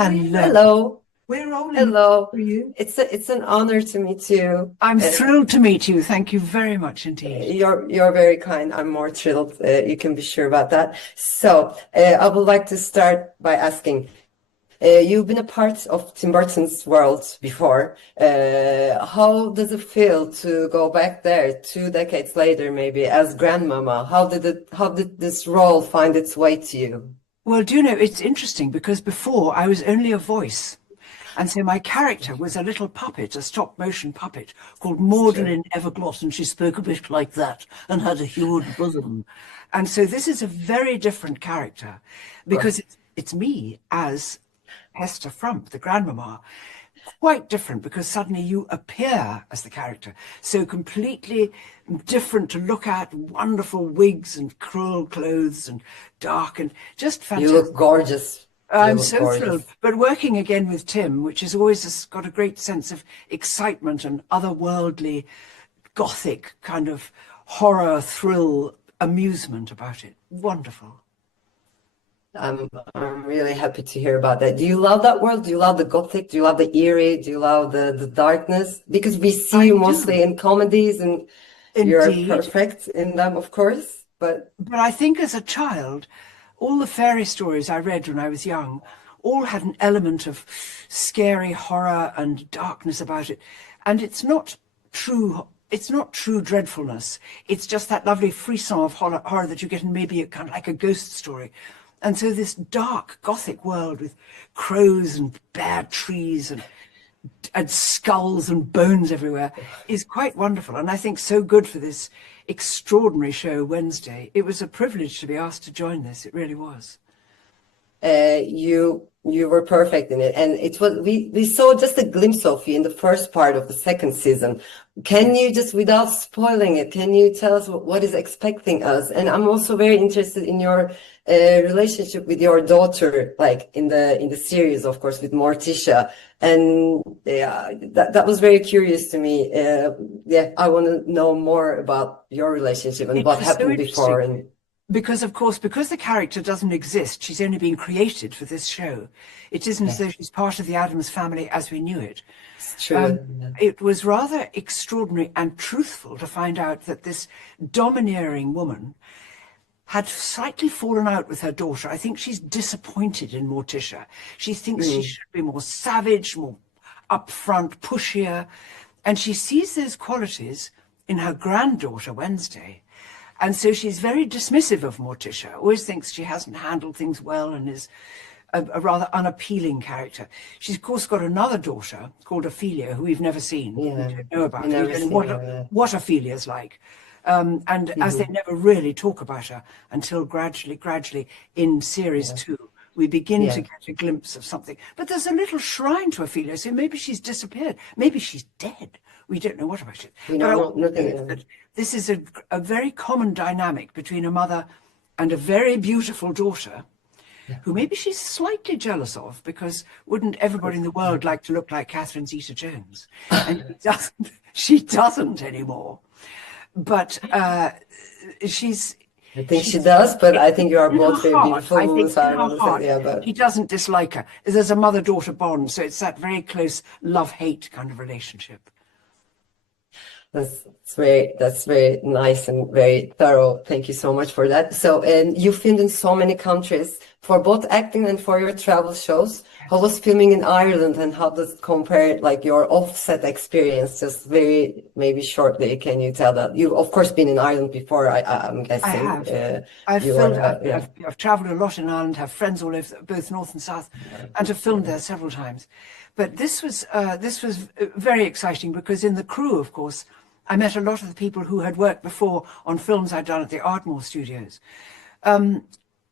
Hello. Hello. We're rolling. Hello. For you. It's an honor to meet you. I'm thrilled to meet you. Thank you very much indeed. You're very kind. I'm more thrilled. You can be sure about that. So, I would like to start by asking, you've been a part of Tim Burton's world before. How does it feel to go back there 2 decades later, maybe as Grandmama? How did this role find its way to you? Well, do you know, it's interesting because before I was only a voice. And so my character was a little puppet, a stop motion puppet called Sure. Magdalene Evergloss, and she spoke a bit like that and had a huge bosom. And so this is a very different character Right. because it's me as Hester Frump, the grandmama. Quite different because suddenly you appear as the character. So completely different to look at, wonderful wigs and cruel clothes and dark and just You fantastic. look gorgeous. You I'm look so thrilled. gorgeous. But working again with Tim, which has always got a great sense of excitement and otherworldly, gothic kind of horror, thrill, amusement about it. Wonderful. I'm really happy to hear about that. Do you love that world? Do you love the gothic? Do you love the eerie? Do you love the darkness? Because we see I you do, mostly in comedies and you're indeed. perfect in them, of course. But But I think as a child, all the fairy stories I read when I was young all had an element of scary horror and darkness about it. And it's not true dreadfulness. It's just that lovely frisson of horror that you get in maybe a kind of like a ghost story. And so this dark Gothic world with crows and bare trees and skulls and bones everywhere is quite wonderful. And I think so good for this extraordinary show Wednesday. It was a privilege to be asked to join this. It really was. you were perfect in it, and it was we saw just a glimpse of you in the first part of the second season. Can you just, without spoiling it, can you tell us what is expecting us? And I'm also very interested in your relationship with your daughter, like in the series, of course, with Morticia. And yeah, that was very curious to me. Yeah, I want to know more about your relationship and It what was so happened before. interesting And because, of course, because the character doesn't exist, she's only been created for this show. It isn't as yeah, though she's part of the Addams family as we knew it. it's true. It was rather extraordinary and truthful to find out that this domineering woman had slightly fallen out with her daughter. I think she's disappointed in Morticia. She thinks she Mm, should be more savage, more upfront, pushier. And she sees those qualities in her granddaughter, Wednesday. And so she's very dismissive of Morticia, always thinks she hasn't handled things well and is a rather unappealing character. She's, of course, got another daughter called Ophelia, who we've never seen. We yeah, don't know I about her. We never don't know seen her. what Ophelia's like. And as they Mhm. never really talk about her until gradually in series Yeah, two, we begin to yeah. get a glimpse of something. But there's a little shrine to Ophelia, so maybe she's disappeared. Maybe she's dead. We don't know what about it. We But know all we know nothing. is that this is a very common dynamic between a mother and a very beautiful daughter Yeah. who maybe she's slightly jealous of, because wouldn't everybody in the world like to look like Catherine Zeta-Jones? And she doesn't anymore. But she's I think she she's does, but I think you are in her both very heart. beautiful I women, think so in I don't her understand. heart Yeah, but he doesn't dislike her. There's a mother-daughter bond, so it's that very close love-hate kind of relationship. that's very nice and very thorough. Thank you so much for that. So, and you filmed in so many countries for both acting and for your travel shows. How Yes. was filming in Ireland, and how does it compare, like your offset experience? Just very, maybe shortly, can you tell that? You've of course been in Ireland before, I'm I guessing. have. I've You are, filmed, yeah. I've traveled a lot in Ireland, have friends all over, both north and south, and have filmed there several times. But this was very exciting because in the crew, of course, I met a lot of the people who had worked before on films I'd done at the Ardmore Studios.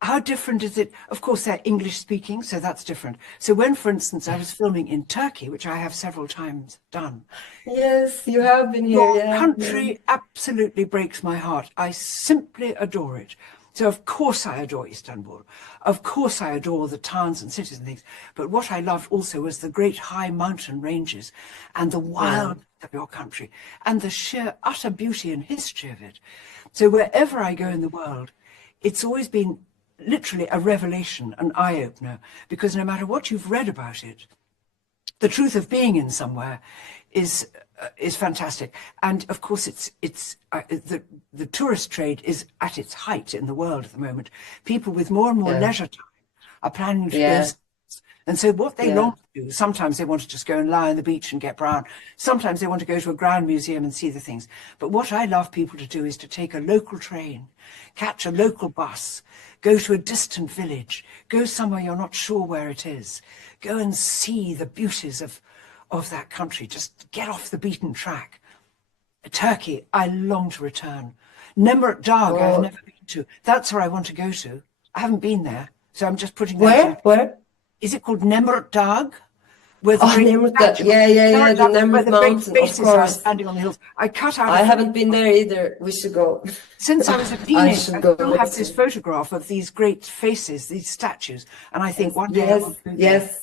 How different is it? Of course, they're English speaking, so that's different. So when, for instance, I was filming in Turkey, which I have several times done, Yes, you have been here. your Yeah, yeah. country absolutely breaks my heart. I simply adore it. So of course I adore Istanbul. Of course I adore the towns and cities and things. But what I loved also was the great high mountain ranges and the Yeah. wild of your country and the sheer utter beauty and history of it. So wherever I go in the world, it's always been literally a revelation, an eye-opener, because no matter what you've read about it, the truth of being in somewhere is fantastic. And of course, the tourist trade is at its height in the world at the moment. People with more and more leisure time are planning to go. And so what they long to do, sometimes they want to just go and lie on the beach and get brown. Sometimes they want to go to a grand museum and see the things. But what I love people to do is to take a local train, catch a local bus, go to a distant village, go somewhere you're not sure where it is, go and see the beauties of that country. Just get off the beaten track. Turkey, I long to return. Nemrut Dağ, I've never been to. That's where I want to go to. I haven't been there, so I'm just putting that. Where? Is it called Nemrut Dağ? Where the Nemrut Dağ. Yeah, the Nemrut Mountain, of course. Standing on the hills. I haven't been there either. We should go. Since I was a teenager, I still have this photograph of these great faces, these statues, and I think one day I will do that.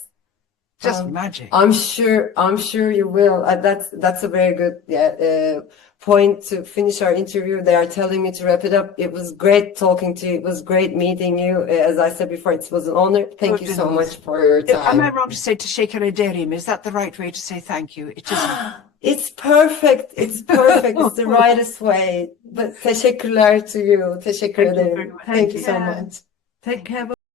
Just magic. I'm sure you will. That's a very good point to finish our interview. They are telling me to wrap it up. It was great talking to you. It was great meeting you. As I said before, it was an honor. Thank you so much for your time. Am I wrong to say teşekkür ederim? Is that the right way to say thank you? It is. It's perfect. It's perfect. It's the rightest way. But teşekkürler to you. Teşekkür ederim. Thank you so much. Take care.